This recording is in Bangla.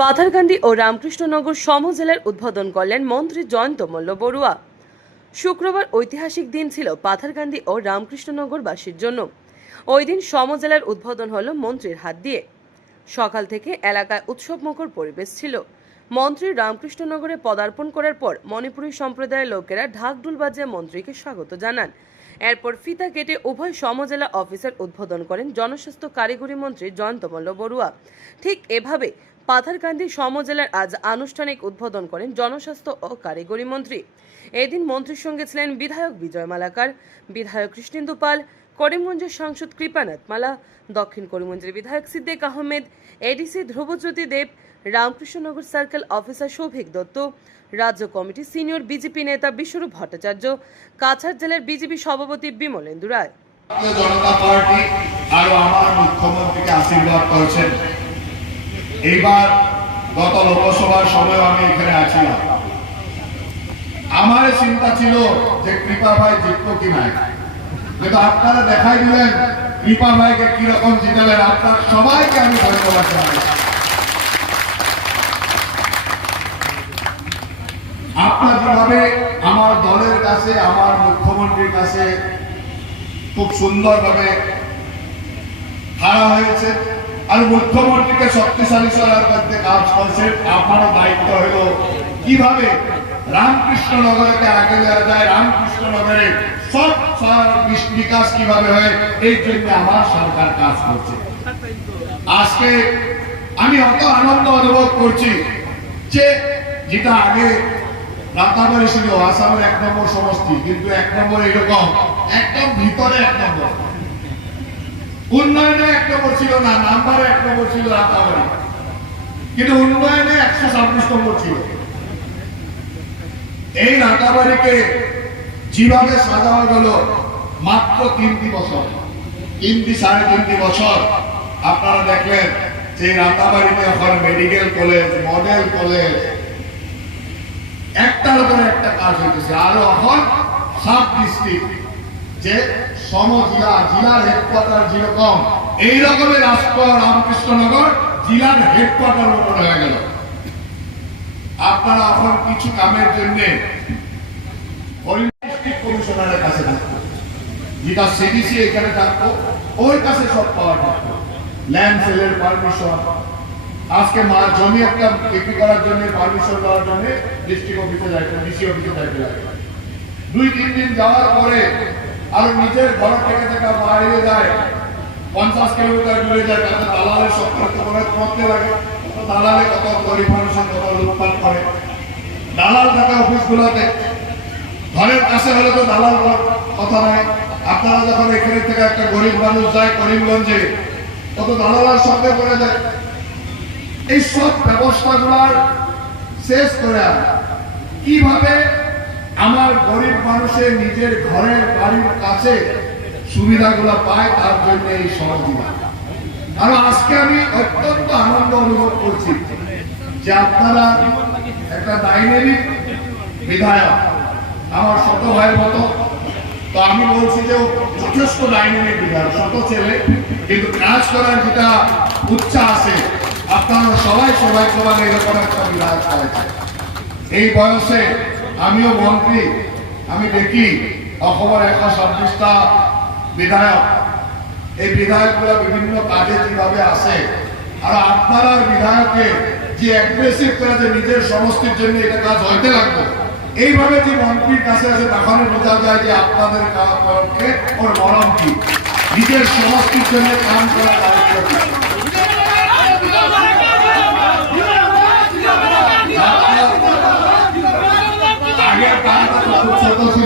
পাথারকান্দি ও রামকৃষ্ণনগর সমজেলার উদ্বোধন করলেন মন্ত্রী জয়ন্ত মল্ল বড়ুয়া। শুক্রবার ঐতিহাসিক দিন ছিল পাথারকান্দি ও রামকৃষ্ণনগরবাসীর জন্য। ওই দিন সমজেলার উদ্বোধন হলো মন্ত্রীর হাত দিয়ে। সকাল থেকে এলাকায় উৎসবমুখর পরিবেশ ছিল। মন্ত্রী রামকৃষ্ণনগরে পদার্পণ করার পর মণিপুরী সম্প্রদায়ের লোকেরা ঢাকঢোল বাজিয়ে মন্ত্রীকে স্বাগত জানান। এরপর ফিতা কেটে উভয় সমজেলা অফিসের উদ্বোধন করেন জনস্বাস্থ্য কারিগরি মন্ত্রী জয়ন্ত মল্ল বড়ুয়া। ঠিক এভাবে পাথারকান্দি সমজেলার আজ আনুষ্ঠানিক উদ্বোধন করেন জনস্বাস্থ্য ও কারিগরি মন্ত্রী। এদিন মন্ত্রীর সঙ্গে ছিলেন বিধায়ক বিজয় মালাকার, বিধায়ক কৃষ্ণেন্দু পাল, করিমগঞ্জের সাংসদ কৃপানাথ মালা, দক্ষিণ করিমগঞ্জের বিধায়ক সিদ্দিক আহমেদ, এডিসি ধ্রুবজ্যোতি দেব, রামকৃষ্ণনগর সার্কেল অফিসার সৌভিক দত্ত, রাজ্য কমিটি সিনিয়র বিজেপি নেতা বিশ্বরূপ ভট্টাচার্য, কাছাড় জেলার বিজেপি সভাপতি বিমলেন্দু রায়। জনতা পার্টি আর আমার মুখ্যমন্ত্রীকে আশীর্বাদ করেছেন। এইবার গত লোকসভার সময় আমি এখানে আছিলাম। আমার চিন্তা ছিল যে কৃপা ভাই জিতবো কি নাই, কিন্তু আপনারা দেখাই দিলেন কৃপা ভাইকে কিরকম জিতালেন। আপনার সবাইকে আমি ধন্যবাদ জানাই। আপনার যেভাবে আমার দলের কাছে, আমার মুখ্যমন্ত্রীর কাছে খুব সুন্দরভাবে হারা হয়েছে, আর মুখ্যমন্ত্রীকে শক্তিশালী করার মধ্যে কাজ করছেন। আপনারও দায়িত্ব হলো কিভাবে রামকৃষ্ণনগরকে আগে নেওয়া যায়, রামকৃষ্ণনগরে সব বিকাশ কিভাবে হয়, এই জন্য আমার সরকার কাজ করছে। আজকে আমি অত আনন্দ অনুভব করছি যে যেটা আগে রাতাবাড়ি ছিল আসামের 1 নম্বর সমষ্টি, কিন্তু 1 নম্বর এরকম একদম ভিতরে 1 নম্বর, উন্নয়নে 1 নম্বর ছিল না, নাম্বারে 1 নম্বর ছিল রাতাবাড়ি, কিন্তু উন্নয়নে 126 নম্বর ছিল। এই রাতাবাড়িকে যেভাবে সাজানো গেল মাত্র 3টি বছর, 3-3.5 বছর, আপনারা দেখলেন যে রাতাবাড়িতে এখন মেডিকেল কলেজ, মডেল কলেজ, একটার উপরে একটা কাজ হইতেছে। আরো এখন সাব ডিস্ট্রিক্ট, যে সমজেলা, জেলার হেডকোয়ার্টার যেরকম, এই রকমের রামকৃষ্ণনগর জেলার হেডকোয়ার্টার উপরে হয়ে গেল। আপনারা এখন কিছু কামের জন্য ডিস্ট্রিক্ট কমিশনারের কাছে থাকতো, যেটা সিডিসি এখানে থাকতো, ওর কাছে সব পাওয়ার থাকতো। ল্যান্ড সেলের পারমিশন, আজকে জমি একটা বিক্রি করার জন্য পারমিশন দেওয়ার জন্য ডিস্ট্রিক্ট অফিসে যাইতে, ডিসি অফিসে যাইতে লাগে। 2-3 দিন যাওয়ার পরে আর নিজের ঘর থেকে বাইরে যায়, 50 কিলোমিটার দূরে যায়, তাতে দালালের সব করতে লাগে। দালালে কত গরিব মানুষের কত লুটপাট করে। দালাল থাকে অফিসগুলোতে, ঘরের কাছে হলে তো দালাল কথা নাই। আপনারা যখন এখানে থেকে একটা গরিব মানুষ যায় করিমগঞ্জে, কত দালালের সঙ্গে পড়ে যায়। এই সব ব্যবস্থাগুলার শেষ করে কিভাবে আমার গরিব মানুষের নিজের ঘরের বাড়ির কাছে সুবিধাগুলো পায়, তার জন্য এই সহযোগিতা। আর আজকে আমি অত্যন্ত আনন্দ অনুভব করছি যে আপনারা একটা ডাইনামিক বিধায়ক, আমার ছোট ভাইয়ের মতো, তো আমি বলছি যে যথেষ্ট ডাইনামিক বিধায়ক, ছোট ছেলে, কিন্তু কাজ করার যেটা উৎসাহ আছে, আপনারা সবাই এরকম একটা বিধায়ক করেছে। এই বয়সে আমিও মন্ত্রী, আমি দেখি অসমের 126টা বিধায়ক, এই বিধায়কগুলো বিভিন্ন কাজে যেভাবে আসে, আর আপনারা বিধায়কে যে অ্যাগ্রেসিভ করে যে নিজের সমষ্টির জন্য এটা কাজ হইতে লাগবে, এইভাবে যে মন্ত্রীর কাছে আছে, তখন বোঝা যায় যে আপনাদের ওর মরম কি, নিজের সমষ্টির জন্য কাজ করা দায়িত্ব।